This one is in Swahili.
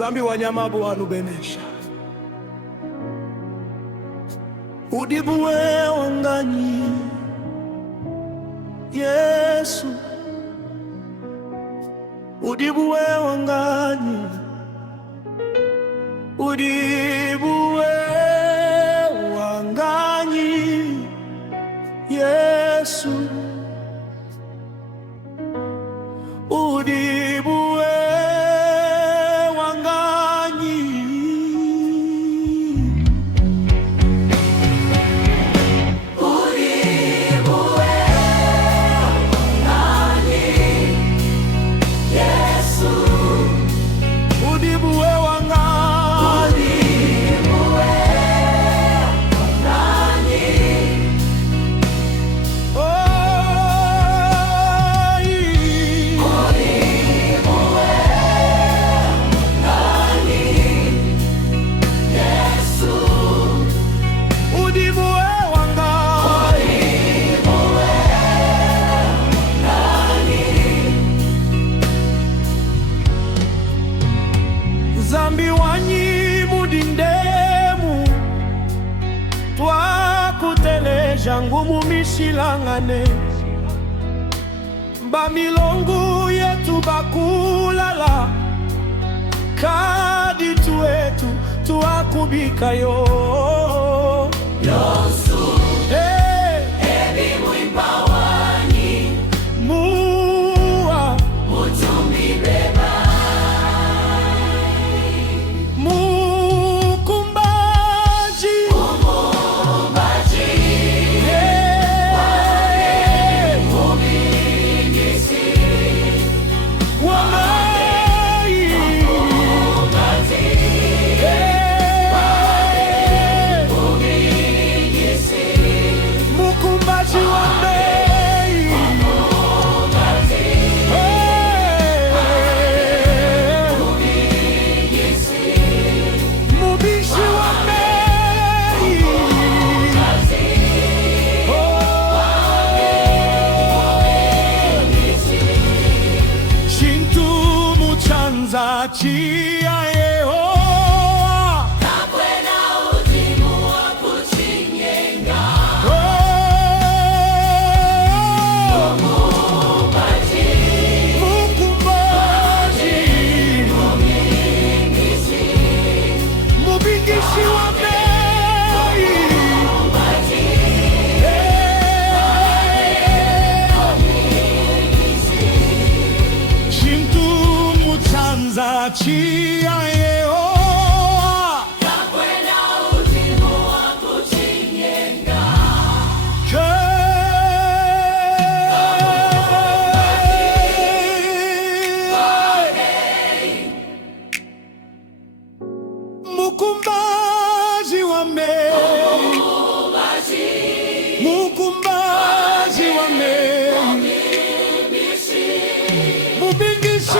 zambi wanyamabu wanubenesha udibuwe wanganyi Yesu udibuwe wanganyi udibuwe wanganyi Yesu udibuwe wanganyi udibuwe wanganyi Yesu udibuwe wanganyi zambi wanyi mudindemu twakuteleja ngumu mishilangane bamilongu yetu bakulala kadi tuetu tuakubika yo Yosu ebi mwimba wanyi muwa mutumbi beba chia Yehova takwena uzimu wa kuchinyenga mukumbaji mubingishi wa bei chintu muchanza chia Yehova takwena uzimu wa kuchinyenga mukumbaji wa mei mukumbaji wa mei mubingishi